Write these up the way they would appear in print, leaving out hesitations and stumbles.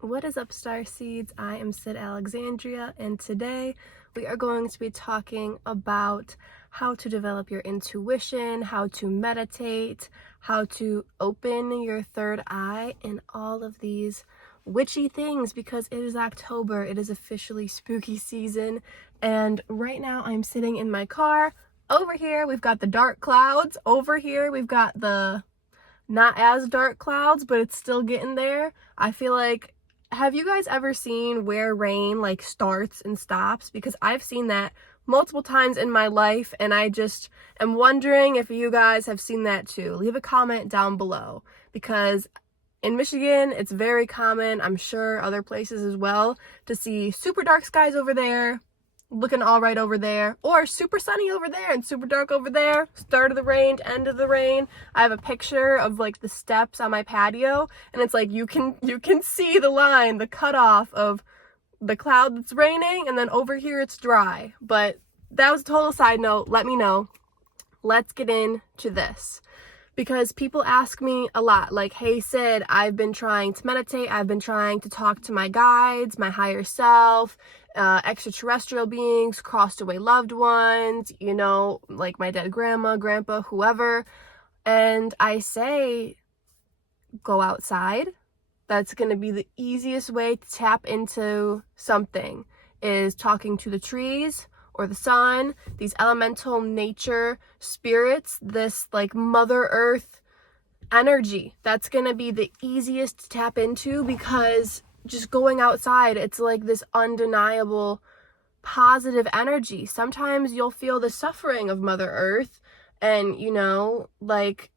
What is up, star seeds? I am Sydalexandria, and today we are going to be talking about how to develop your intuition, how to meditate, how to open your third eye, and all of these witchy things, because it is October. It is officially spooky season, and right now I'm sitting in my car. Over here we've got the dark clouds. Over here we've got the not as dark clouds, but it's still getting there. I feel like, have you guys ever seen where rain like starts and stops? Because I've seen that multiple times in my life, and I just am wondering if you guys have seen that too. Leave a comment down below, because in Michigan it's very common, I'm sure other places as well, to see super dark skies over there, looking all right over there, or super sunny over there and super dark over there. Start of the rain, end of the rain. I have a picture of like the steps on my patio, and it's like you can see the line, the cutoff of the cloud that's raining, and then over here it's dry. But that was a total side note. Let me know. Let's get into this, because people ask me a lot, like, hey Sid, I've been trying to meditate, I've been trying to talk to my guides, my higher self, extraterrestrial beings, crossed away loved ones, you know, like my dead grandma, grandpa, whoever. And I say, go outside. That's going to be the easiest way to tap into something, is talking to the trees or the sun, these elemental nature spirits, this like Mother Earth energy. That's going to be the easiest to tap into, because just going outside, it's like this undeniable positive energy. Sometimes you'll feel the suffering of Mother Earth, and you know, like,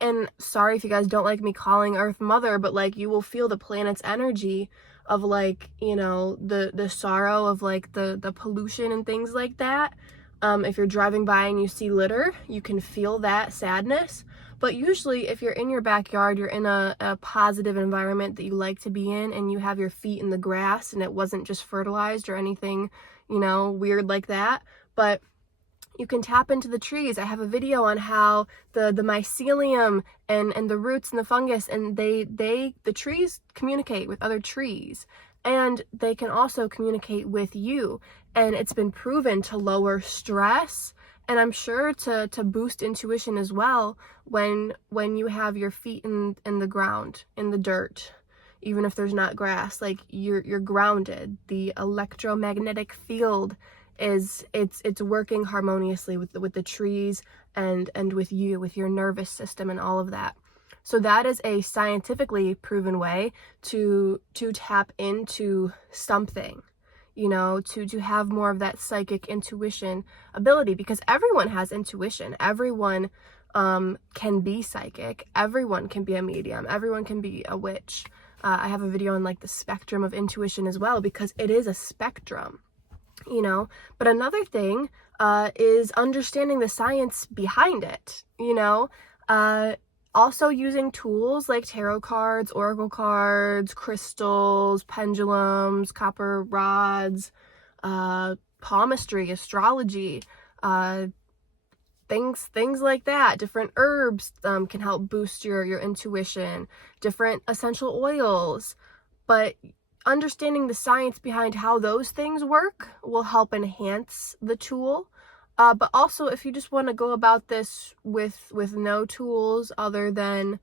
and sorry if you guys don't like me calling Earth Mother, but like you will feel the planet's energy of like, you know, the sorrow of like the pollution and things like that. If you're driving by and you see litter, you can feel that sadness. But usually if you're in your backyard, you're in a positive environment that you like to be in, and you have your feet in the grass and it wasn't just fertilized or anything, you know, weird like that. But you can tap into the trees. I have a video on how the mycelium and the roots and the fungus, and the trees communicate with other trees, and they can also communicate with you. And it's been proven to lower stress, and I'm sure to boost intuition as well when you have your feet in the ground, in the dirt. Even if there's not grass, like you're grounded. The electromagnetic field it's working harmoniously with the trees and with you, with your nervous system and all of that. So that is a scientifically proven way to tap into something, you know, to have more of that psychic intuition ability, because everyone has intuition. Everyone can be psychic. Everyone can be a medium. Everyone can be a witch. I have a video on like the spectrum of intuition as well, because it is a spectrum, you know. But another thing is understanding the science behind it, you know. Also using tools like tarot cards, oracle cards, crystals, pendulums, copper rods, palmistry, astrology, things like that. Different herbs can help boost your intuition, different essential oils. But understanding the science behind how those things work will help enhance the tool. But also, if you just want to go about this with no tools other than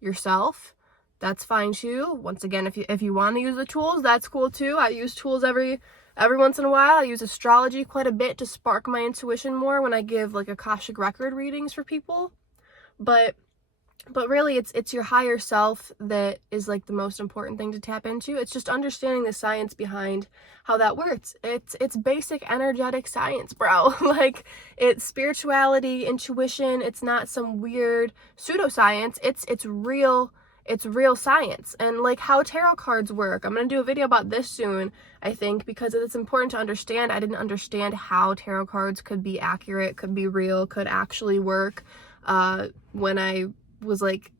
yourself, that's fine too. Once again, if you want to use the tools, that's cool too. I use tools every once in a while. I use astrology quite a bit to spark my intuition more when I give like Akashic record readings for people. But really, it's your higher self that is like the most important thing to tap into. It's just understanding the science behind how that works. It's basic energetic science, bro. Like, it's spirituality, intuition. It's not some weird pseudoscience. It's real science. And like how tarot cards work, I'm gonna do a video about this soon, I think, because it's important to understand. I didn't understand how tarot cards could be accurate, could be real, could actually work when I was like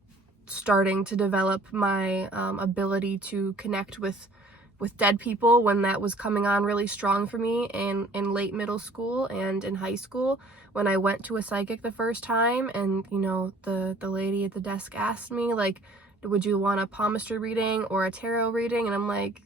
starting to develop my ability to connect with with dead people when that was coming on really strong for me in late middle school and in high school, when I went to a psychic the first time, and you know, the lady at the desk asked me, like, would you want a palmistry reading or a tarot reading? And I'm like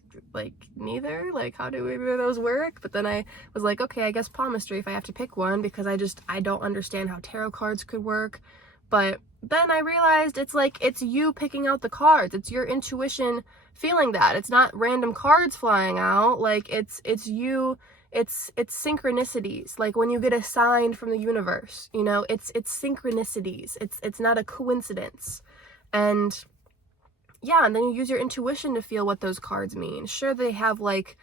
neither, like, how do either of those work? But then I was like, okay, I guess palmistry if I have to pick one, because I don't understand how tarot cards could work. But then I realized it's like, it's you picking out the cards. It's your intuition feeling that. It's not random cards flying out. Like, it's you, it's synchronicities. Like when you get a sign from the universe, you know, it's synchronicities. It's not a coincidence. And yeah, and then you use your intuition to feel what those cards mean. Sure, they have like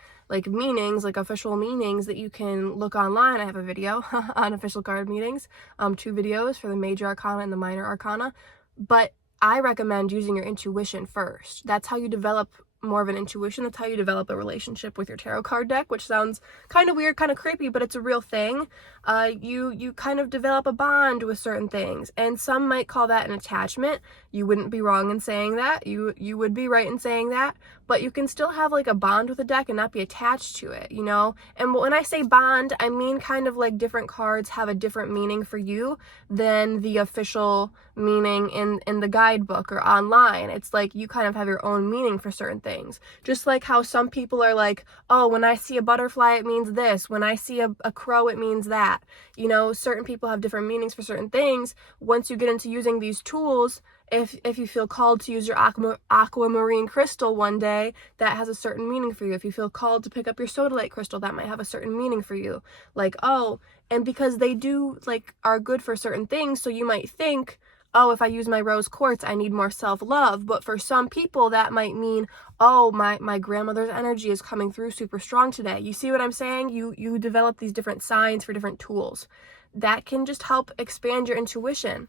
meanings, like official meanings that you can look online. I have a video on official card meanings, 2 videos for the major arcana and the minor arcana. But I recommend using your intuition first. That's how you develop more of an intuition. That's how you develop a relationship with your tarot card deck, which sounds kind of weird, kind of creepy, but it's a real thing. You kind of develop a bond with certain things, and some might call that an attachment. You wouldn't be wrong in saying that. You would be right in saying that, but you can still have like a bond with a deck and not be attached to it, you know? And when I say bond, I mean kind of like different cards have a different meaning for you than the official meaning in the guidebook or online. It's like you kind of have your own meaning for certain things. Just like how some people are like, oh, when I see a butterfly, it means this. When I see a crow, it means that. You know, certain people have different meanings for certain things. Once you get into using these tools, if you feel called to use your aquamarine crystal one day, that has a certain meaning for you. If you feel called to pick up your sodalite crystal, that might have a certain meaning for you. Like, oh, and because they do, like, are good for certain things, so you might think, oh, if I use my rose quartz, I need more self-love. But for some people, that might mean, oh, my grandmother's energy is coming through super strong today. You see what I'm saying? You develop these different signs for different tools. That can just help expand your intuition.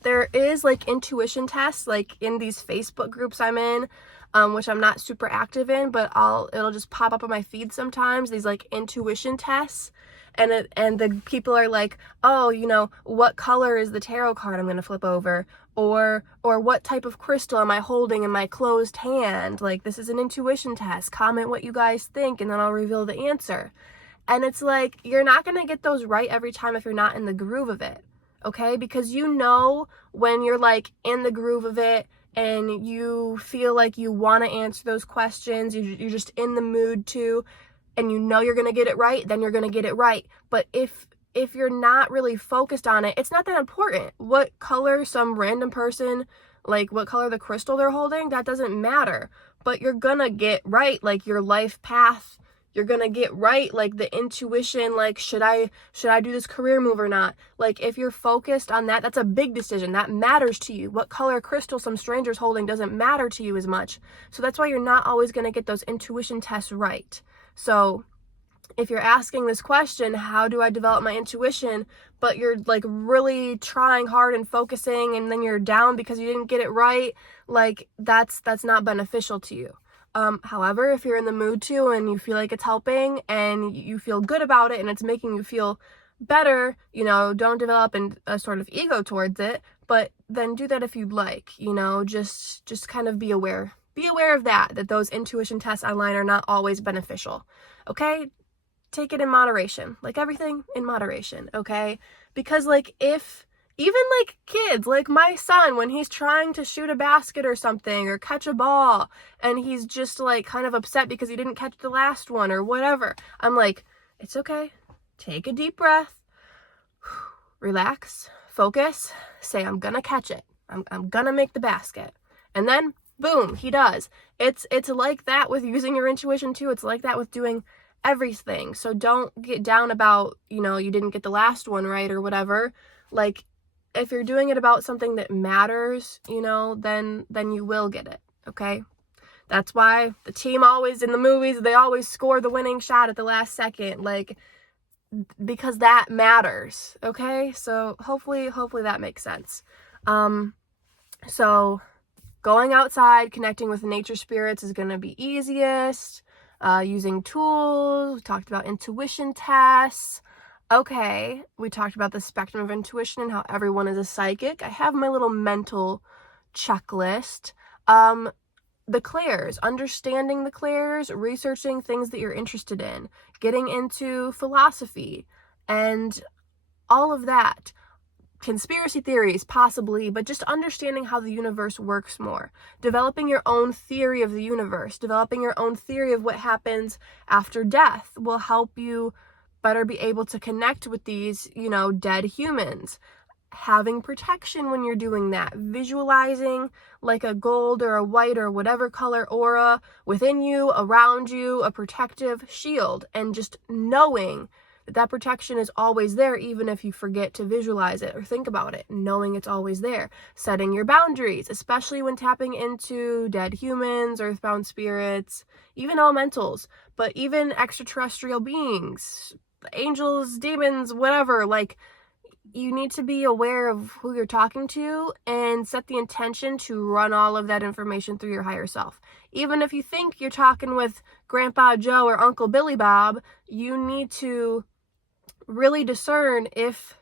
There is like intuition tests, like in these Facebook groups I'm in, which I'm not super active in, but it'll just pop up on my feed sometimes, these like intuition tests. And the people are like, oh, you know, what color is the tarot card I'm going to flip over? Or what type of crystal am I holding in my closed hand? Like, this is an intuition test. Comment what you guys think, and then I'll reveal the answer. And it's like, you're not going to get those right every time if you're not in the groove of it. Okay? Because you know when you're like in the groove of it and you feel like you want to answer those questions, you're just in the mood to, and you know you're going to get it right, then you're going to get it right. But if you're not really focused on it, it's not that important. What color some random person, like what color the crystal they're holding, that doesn't matter. But you're going to get right, like your life path. You're going to get right, like the intuition, like should I do this career move or not? Like if you're focused on that, that's a big decision. That matters to you. What color crystal some stranger's holding doesn't matter to you as much. So that's why you're not always going to get those intuition tests right. So if you're asking this question, how do I develop my intuition, but you're like really trying hard and focusing, and then you're down because you didn't get it right, like that's not beneficial to you. However, if you're in the mood to and you feel like it's helping and you feel good about it and it's making you feel better, you know, don't develop a sort of ego towards it, but then do that if you'd like, you know, just kind of be aware. Be aware of that those intuition tests online are not always beneficial. Okay? Take it in moderation. Like everything in moderation, okay? Because like even like kids, like my son, when he's trying to shoot a basket or something or catch a ball and he's just like kind of upset because he didn't catch the last one or whatever, I'm like, it's okay. Take a deep breath. Relax. Focus. Say, I'm gonna catch it. I'm gonna make the basket. And then boom, he does. It's like that with using your intuition too. It's like that with doing everything. So don't get down about, you know, you didn't get the last one right or whatever. Like if you're doing it about something that matters, you know, then you will get it. Okay? That's why the team always in the movies, they always score the winning shot at the last second, like, because that matters. Okay? So hopefully that makes sense. So going outside, connecting with nature spirits is going to be easiest. Using tools, we talked about intuition tests. Okay, we talked about the spectrum of intuition and how everyone is a psychic. I have my little mental checklist. the clairs, understanding the clairs, researching things that you're interested in, getting into philosophy, and all of that. Conspiracy theories, possibly, but just understanding how the universe works more. Developing your own theory of the universe, developing your own theory of what happens after death will help you better be able to connect with these, dead humans. Having protection when you're doing that, visualizing like a gold or a white or whatever color aura within you, around you, a protective shield, and just knowing that protection is always there, even if you forget to visualize it or think about it, knowing it's always there. Setting your boundaries, especially when tapping into dead humans, earthbound spirits, even elementals, but even extraterrestrial beings, angels, demons, whatever. Like, you need to be aware of who you're talking to and set the intention to run all of that information through your higher self. Even if you think you're talking with Grandpa Joe or Uncle Billy Bob, you need to really discern if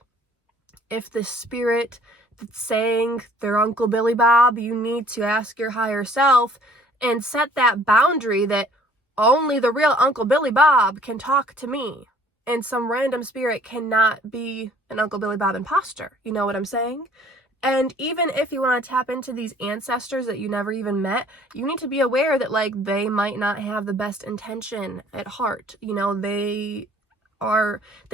the spirit that's saying they're Uncle Billy Bob, you need to ask your higher self and set that boundary that only the real Uncle Billy Bob can talk to me, and some random spirit cannot be an Uncle Billy Bob imposter. You know what I'm saying? And even if you want to tap into these ancestors that you never even met, you need to be aware that, like, they might not have the best intention at heart. They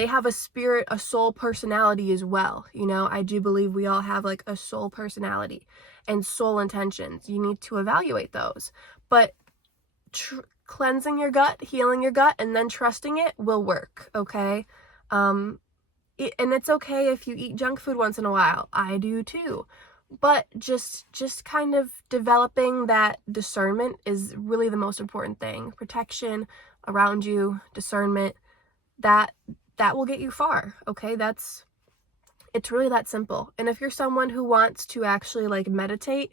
have a spirit, a soul personality as well. I do believe we all have like a soul personality and soul intentions. You need to evaluate those. But cleansing your gut, healing your gut, and then trusting it will work, okay? And it's okay if you eat junk food once in a while. I do too. But just kind of developing that discernment is really the most important thing. Protection around you, discernment, that will get you far, okay? It's really that simple. And if you're someone who wants to actually like meditate,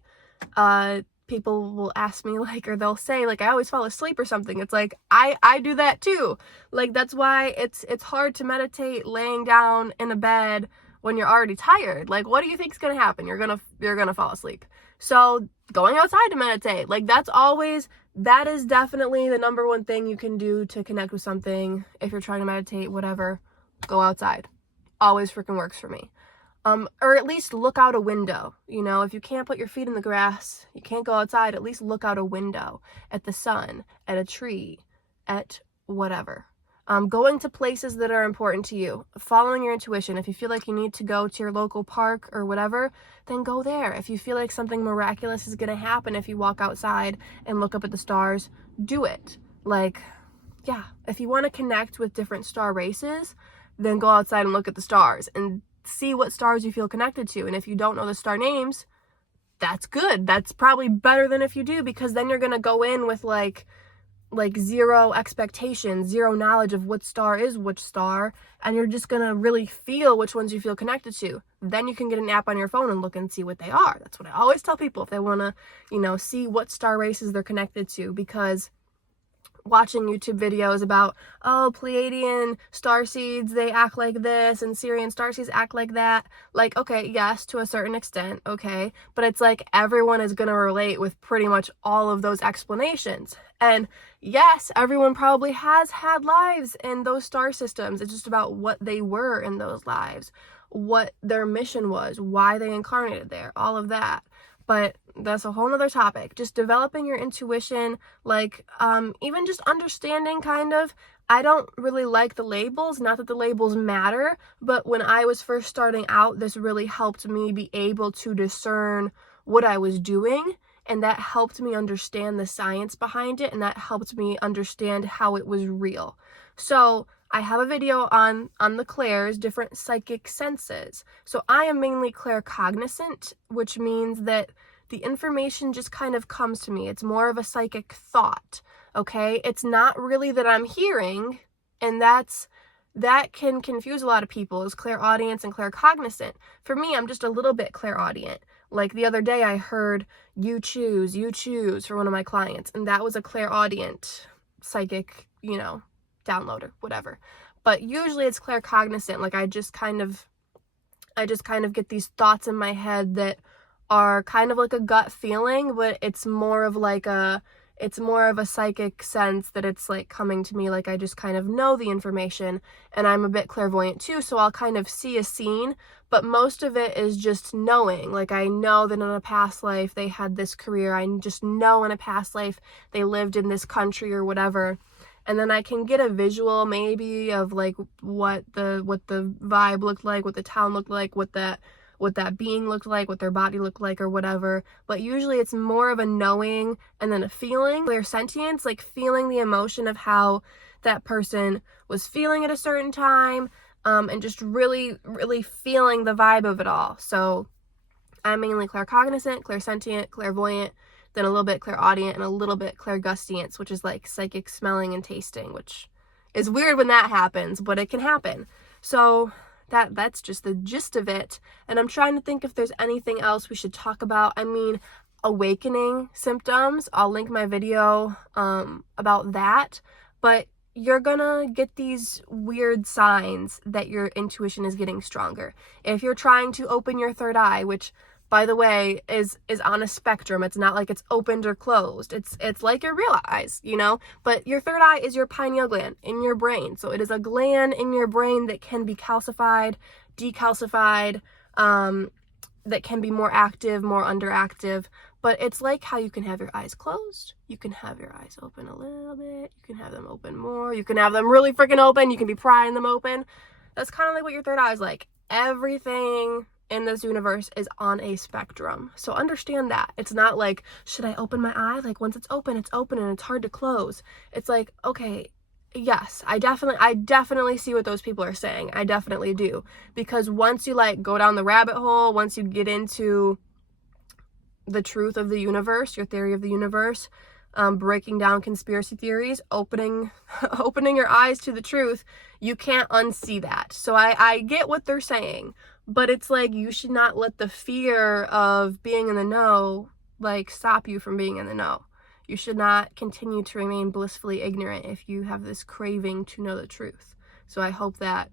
people will ask me, like, or they'll say, like, I always fall asleep or something. It's like, I do that too. Like, that's why it's hard to meditate laying down in a bed when you're already tired. Like, what do you think is going to happen? You're gonna fall asleep. So going outside to meditate, like, that is definitely the number one thing you can do to connect with something. If you're trying to meditate, whatever, go outside. Always freaking works for me. Or at least look out a window. If you can't put your feet in the grass, you can't go outside, at least look out a window at the sun, at a tree, at whatever. Going to places that are important to you, following your intuition. If you feel like you need to go to your local park or whatever, then go there. If you feel like something miraculous is going to happen if you walk outside and look up at the stars, do it. Like, yeah, if you want to connect with different star races, then go outside and look at the stars and see what stars you feel connected to. And if you don't know the star names, that's good. That's probably better than if you do, because then you're going to go in with like zero expectations, zero knowledge of what star is which star, and you're just gonna really feel which ones you feel connected to. Then you can get an app on your phone and look and see what they are. That's what I always tell people if they want to, see what star races they're connected to, because watching YouTube videos about, Pleiadian starseeds, they act like this, and Syrian starseeds act like that. Like, okay, yes, to a certain extent, okay, but it's like everyone is going to relate with pretty much all of those explanations. And yes, everyone probably has had lives in those star systems. It's just about what they were in those lives, what their mission was, why they incarnated there, all of that. But that's a whole nother topic. Just developing your intuition, like, even just understanding kind of. I don't really like the labels, not that the labels matter, but when I was first starting out, this really helped me be able to discern what I was doing, and that helped me understand the science behind it, and that helped me understand how it was real. So I have a video on the clairs, different psychic senses. So I am mainly claircognizant, which means that the information just kind of comes to me. It's more of a psychic thought, okay? It's not really that I'm hearing, and that can confuse a lot of people, is clairaudience and claircognizant. For me, I'm just a little bit clairaudient. Like the other day I heard you choose for one of my clients, and that was a clairaudient psychic, downloader, whatever. But usually it's claircognizant. Like I just kind of get these thoughts in my head that are kind of like a gut feeling, but it's more of a psychic sense that it's like coming to me, like I just kind of know the information. And I'm a bit clairvoyant too, so I'll kind of see a scene, but most of it is just knowing. Like I know that in a past life they had this career. I just know in a past life they lived in this country or whatever. And then I can get a visual maybe of like what the vibe looked like, what the town looked like, what that being looked like, what their body looked like or whatever. But usually it's more of a knowing and then a feeling. Their sentience, like feeling the emotion of how that person was feeling at a certain time, and just really, really feeling the vibe of it all. So I'm mainly claircognizant, clairsentient, clairvoyant, then a little bit clairaudient, and a little bit clairgustient, which is like psychic smelling and tasting, which is weird when that happens, but it can happen. So that's just the gist of it. And I'm trying to think if there's anything else we should talk about. I mean, awakening symptoms, I'll link my video about that, but you're gonna get these weird signs that your intuition is getting stronger. If you're trying to open your third eye, which by the way is on a spectrum, it's not like it's opened or closed. It's like your real eyes, you know, but your third eye is your pineal gland in your brain. So it is a gland in your brain that can be calcified, decalcified, that can be more active, more underactive. But it's like how you can have your eyes closed, you can have your eyes open a little bit, you can have them open more, you can have them really freaking open, you can be prying them open. That's kind of like what your third eye is like. Everything in this universe is on a spectrum. So understand that. It's not like, should I open my eye? Like once it's open and it's hard to close. It's like, okay, yes, I definitely see what those people are saying. I definitely do. Because once you like go down the rabbit hole, once you get into the truth of the universe, your theory of the universe, breaking down conspiracy theories, opening your eyes to the truth, you can't unsee that. So I get what they're saying, but it's like you should not let the fear of being in the know like stop you from being in the know. You should not continue to remain blissfully ignorant if you have this craving to know the truth. So I hope that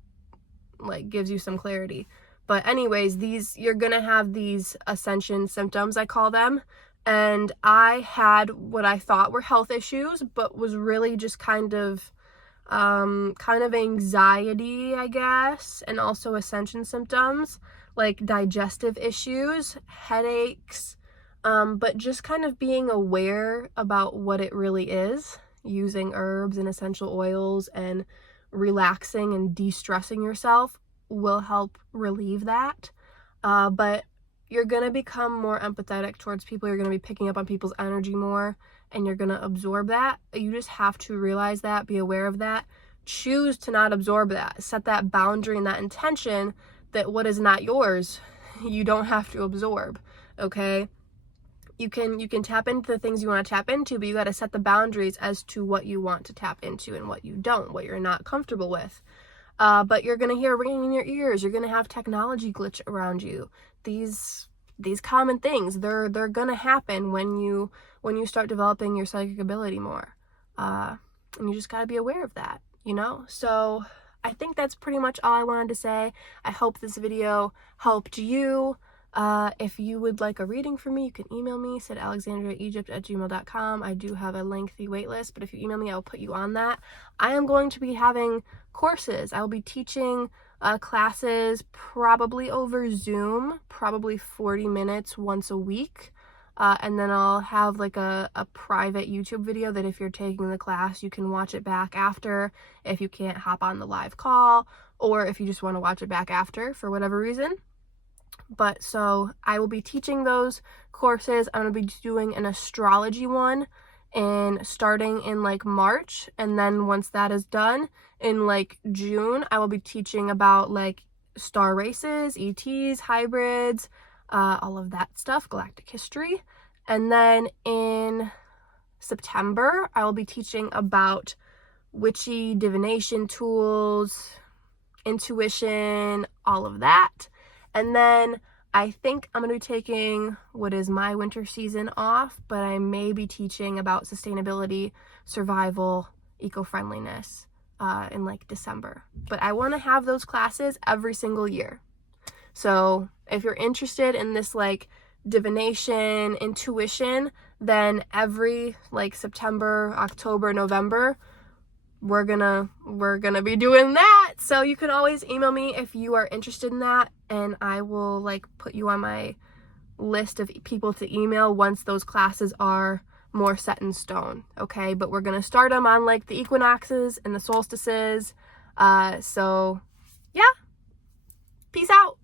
like gives you some clarity. But anyways, you're gonna have these ascension symptoms, I call them. And I had what I thought were health issues, but was really just kind of anxiety, I guess, and also ascension symptoms, like digestive issues, headaches, but just kind of being aware about what it really is, using herbs and essential oils and relaxing and de-stressing yourself will help relieve that. But you're going to become more empathetic towards people. You're going to be picking up on people's energy more, and you're going to absorb that. You just have to realize that, be aware of that, choose to not absorb that, set that boundary and that intention that what is not yours, you don't have to absorb, okay? You can tap into the things you want to tap into, but you got to set the boundaries as to what you want to tap into and what you don't, what you're not comfortable with. But you're going to hear ringing in your ears. You're going to have technology glitch around you. These common things, they're going to happen when you start developing your psychic ability more. And you just got to be aware of that, you know? So I think that's pretty much all I wanted to say. I hope this video helped you. If you would like a reading from me, you can email me, sydalexandriaegypt@gmail.com. I do have a lengthy wait list, but if you email me, I'll put you on that. I am going to be having courses. I will be teaching classes probably over Zoom, probably 40 minutes once a week. And then I'll have like a private YouTube video that if you're taking the class, you can watch it back after if you can't hop on the live call, or if you just want to watch it back after for whatever reason. But so I will be teaching those courses. I'm going to be doing an astrology one and starting in like March. And then once that is done in like June, I will be teaching about like star races, ETs, hybrids, all of that stuff, galactic history. And then in September, I will be teaching about witchy divination tools, intuition, all of that. And then I think I'm going to be taking what is my winter season off, but I may be teaching about sustainability, survival, eco-friendliness in like December. But I want to have those classes every single year. So if you're interested in this like divination, intuition, then every like September, October, November, we're gonna be doing that. So you can always email me if you are interested in that, and I will like put you on my list of people to email once those classes are more set in stone. Okay, but we're gonna start them on like the equinoxes and the solstices. So yeah, peace out.